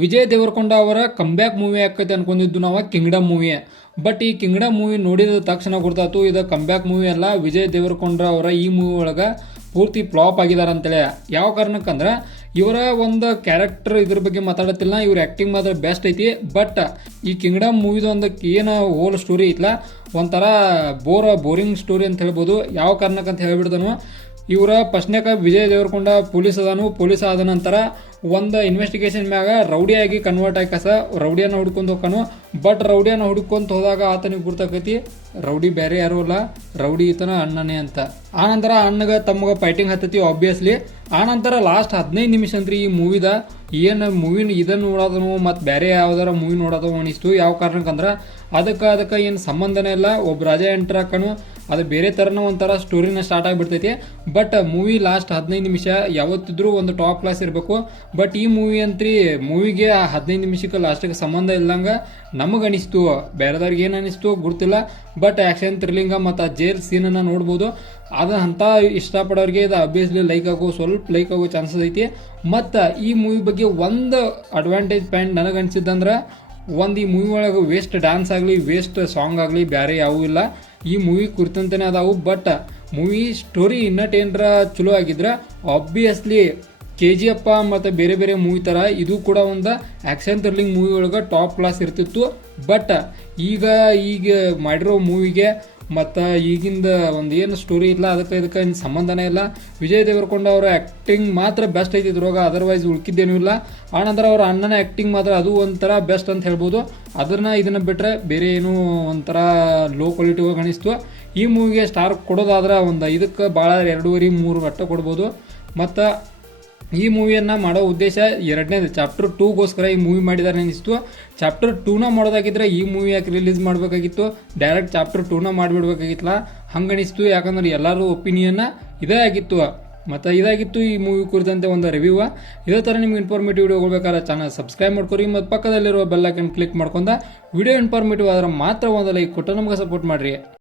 ವಿಜಯ್ ದೇವರಕೊಂಡ ಅವರ comeback movie ಆಕೈತೆ ಅನ್ಕೊಂಡಿದ್ದು ನಾವು ಕಿಂಗ್ಡಮ್ ಮೂವಿ ಬಟ್ ಈ ಕಿಂಗ್ಡಮ್ ಮೂವಿ ನೋಡಿದ ತಕ್ಷಣ ಗೊತ್ತಾಯ್ತು ಇದು ಕಂಬ್ಯಾಕ್ ಮೂವಿ ಅಲ್ಲ, ವಿಜಯ್ ದೇವರಕೊಂಡ ಅವರ ಈ ಮೂವಿ ಒಳಗೆ ಪೂರ್ತಿ ಫ್ಲಾಪ್ ಆಗಿದ್ದಾರೆ ಅಂತೇಳಿ ಯಾವ ಕಾರಣಕ್ಕಂದ್ರೆ, ಇವರ ಒಂದು ಕ್ಯಾರೆಕ್ಟರ್ ಇದ್ರ ಬಗ್ಗೆ ಮಾತಾಡತ್ತಿಲ್ಲ, ಇವ್ರ ಆ್ಯಕ್ಟಿಂಗ್ ಮಾತ್ರ ಬೆಸ್ಟ್ ಐತಿ. ಬಟ್ ಈ ಕಿಂಗ್ಡಮ್ ಮೂವಿದು ಒಂದು ಏನು ಹೋಲ್ ಸ್ಟೋರಿ ಐತಲ್ಲ ಒಂಥರ ಬೋರ್ ಬೋರಿಂಗ್ ಸ್ಟೋರಿ ಅಂತ ಹೇಳ್ಬೋದು. ಯಾವ ಕಾರಣಕ್ಕಂತ ಹೇಳ್ಬಿಡ್ದನು ಇವರ ಪಶ್ನಕ ವಿಜಯ್ ದೇವರಕೊಂಡ ಪೊಲೀಸ್ ಅದಾನು. ಪೊಲೀಸ್ ಆದ ನಂತರ ಒಂದು ಇನ್ವೆಸ್ಟಿಗೇಷನ್ ಮ್ಯಾಗ ರೌಡಿಯಾಗಿ ಕನ್ವರ್ಟ್ ಆಯ್ಕಸ ರೌಡಿಯನ್ನು ಹುಡ್ಕೊಂಡು ಹೋಗ್ಕನು. ಬಟ್ ರೌಡಿಯನ್ನು ಹುಡ್ಕೊಂತ ಹೋದಾಗ ಆತನಿಗೆ ಗುರ್ತಾಕೈತಿ, ರೌಡಿ ಬೇರೆ ಯಾರು ಅಲ್ಲ ರೌಡಿ ಈತನ ಅಣ್ಣನೇ ಅಂತ. ಆನಂತರ ಅಣ್ಣಗ ತಮ್ಮಗ ಫೈಟಿಂಗ್ ಹತ್ತತಿ ಆಬ್ವಿಯಸ್ಲಿ ಆನಂತರ ಲಾಸ್ಟ್ ಹದಿನೈದು ನಿಮಿಷ ಅಂತ್ರಿ ಈ ಮೂವಿದ ಏನು ಮೂವಿನ ಇದನ್ನು ನೋಡೋದನು ಮತ್ತು ಬೇರೆ ಯಾವ್ದಾರ ಮೂವಿ ನೋಡೋದು ಅನಿಸ್ತು ಯಾವ ಕಾರಣಕ್ಕಂದ್ರೆ ಅದಕ್ಕೆ ಅದಕ್ಕೆ ಏನು ಸಂಬಂಧನೇ ಇಲ್ಲ. ಒಬ್ಬ ರಾಜ ಎಂಟ್ರ್ ಹಾಕನು. ಅದು ಬೇರೆ ಥರನೂ ಒಂಥರ ಸ್ಟೋರಿನ ಸ್ಟಾರ್ಟ್ ಆಗಿಬಿಡ್ತೈತಿ. ಬಟ್ ಮೂವಿ ಲಾಸ್ಟ್ ಹದಿನೈದು ನಿಮಿಷ ಯಾವತ್ತಿದ್ರೂ ಒಂದು ಟಾಪ್ ಕ್ಲಾಸ್ ಇರಬೇಕು. ಬಟ್ ಈ ಮೂವಿ ಅಂತ್ರಿ ಮೂವಿಗೆ ಆ ಹದಿನೈದು ನಿಮಿಷಕ್ಕೆ ಲಾಸ್ಟಿಗೆ ಸಂಬಂಧ ಇಲ್ಲಂಗ ನಮಗೆ ಅನಿಸ್ತು ಬೇರೆದವ್ರಿಗೆ ಏನು ಅನಿಸ್ತು ಗೊತ್ತಿಲ್ಲ. ಬಟ್ ಆ್ಯಕ್ಷನ್ ಥ್ರಿಲ್ಲಿಂಗ ಮತ್ತು ಆ ಜೇಲ್ ಸೀನನ್ನು ನೋಡ್ಬೋದು. ಅದು ಅಂಥ ಇಷ್ಟಪಡೋರಿಗೆ ಇದು ಅಬ್ವಿಯಸ್ಲಿ ಲೈಕ್ ಆಗೋ ಸ್ವಲ್ಪ ಲೈಕ್ ಆಗೋ ಚಾನ್ಸಸ್ ಐತಿ. ಮತ್ತು ಈ ಮೂವಿ ಬಗ್ಗೆ ಒಂದು ಅಡ್ವಾಂಟೇಜ್ ಪಾಯಿಂಟ್ ನನಗೆ ಅನಿಸಿದ್ದಂದ್ರೆ ಒಂದು ಈ ಮೂವಿ ಒಳಗೆ ವೇಸ್ಟ್ ಡ್ಯಾನ್ಸ್ ಆಗಲಿ ವೇಸ್ಟ್ ಸಾಂಗ್ ಆಗಲಿ ಬೇರೆ ಯಾವೂ ಇಲ್ಲ. ಈ ಮೂವಿ ಕುರಿತಂತೆನೇ ಅದಾವು ಬಟ್ ಮೂವಿ ಸ್ಟೋರಿ ಇನ್ನಟ್ ಏನರ ಚಲೋ ಆಗಿದ್ರೆ ಆಬ್ವಿಯಸ್ಲಿ ಕೆ ಜಿ ಅಪ್ಪ ಮತ್ತು ಬೇರೆ ಬೇರೆ ಮೂವಿ ಥರ ಇದು ಕೂಡ ಒಂದು ಆ್ಯಕ್ಷನ್ ಥ್ರಿಲ್ಲಿಂಗ್ ಮೂವಿ ಒಳಗೆ ಟಾಪ್ ಕ್ಲಾಸ್ ಇರ್ತಿತ್ತು. ಬಟ್ ಈಗ ಈಗ ಮಾಡಿರೋ ಮೂವಿಗೆ ಮತ್ತು ಈಗಿಂದ ಒಂದು ಏನು ಸ್ಟೋರಿ ಇಲ್ಲ, ಅದಕ್ಕೆ ಇದಕ್ಕೆ ಏನು ಸಂಬಂಧನೇ ಇಲ್ಲ. ವಿಜಯ್ ದೇವರಕೊಂಡ ಅವರ ಆ್ಯಕ್ಟಿಂಗ್ ಮಾತ್ರ ಬೆಸ್ಟ್ ಐತಿ ಇದ್ರೊಳಗೆ ಅದರ್ವೈಸ್ ಉಳ್ಕಿದ್ದೇನೂ ಇಲ್ಲ. ಆನಂತರ ಅವರ ಅಣ್ಣನ ಆ್ಯಕ್ಟಿಂಗ್ ಮಾತ್ರ ಅದು ಒಂಥರ ಬೆಸ್ಟ್ ಅಂತ ಹೇಳ್ಬೋದು. ಅದನ್ನು ಇದನ್ನು ಬಿಟ್ಟರೆ ಬೇರೆ ಏನೂ ಒಂಥರ ಲೋ ಕ್ವಾಲಿಟಿ ಅನಿಸ್ತು. ಈ ಮೂವಿಗೆ ಸ್ಟಾರ್ ಕೊಡೋದಾದ್ರೆ ಒಂದು ಇದಕ್ಕೆ ಭಾಳ ಎರಡೂವರೆ, ಮೂರು ಅಟ್ಟ ಕೊಡ್ಬೋದು. ಮತ್ತು ಈ ಮೂವಿಯನ್ನು ಮಾಡೋ ಉದ್ದೇಶ ಎರಡನೇದು ಚಾಪ್ಟರ್ ಟೂಗೋಸ್ಕರ ಈ ಮೂವಿ ಮಾಡಿದ್ದಾರೆ ಅನಿಸ್ತು ಚಾಪ್ಟರ್ ಟೂನ ಮಾಡೋದಾಗಿದ್ರೆ ಈ ಮೂವಿ ಯಾಕೆ ರಿಲೀಸ್ ಮಾಡಬೇಕಾಗಿತ್ತು? ಡೈರೆಕ್ಟ್ ಚಾಪ್ಟರ್ ಟೂನ ಮಾಡಿಬಿಡ್ಬೇಕಾಗಿತ್ತಲ್ಲ. ಹಂಗನಿಸ್ತು. ಯಾಕಂದ್ರೆ ಎಲ್ಲರೂ ಒಪಿನಿಯನ್ನ ಇದೇ ಆಗಿತ್ತು. ಮತ್ತು ಇದಾಗಿತ್ತು ಈ ಮೂವಿ ಕುರಿತಂತೆ ಒಂದು ರಿವ್ಯೂ ಇದೇ ಥರ ನಿಮ್ಗೆ ಇನ್ಫಾರ್ಮೇಟಿವ್ ವಿಡಿಯೋ ಹೋಗ್ಬೇಕಾದ್ರೆ ಚಾನಲ್ ಸಬ್ಸ್ಕ್ರೈಬ್ ಮಾಡ್ಕೊರಿ. ಮತ್ತು ಪಕ್ಕದಲ್ಲಿರುವ ಬೆಲ್ ಐಕನ್ ಕ್ಲಿಕ್ ಮಾಡ್ಕೊಂಡ. ವಿಡಿಯೋ ಇನ್ಫಾರ್ಮೇಟಿವ್ ಆದರೆ ಮಾತ್ರ ಒಂದು ಲೈಕ್ ಕೊಟ್ಟು ನಮಗೆ ಸಪೋರ್ಟ್ ಮಾಡಿರಿ.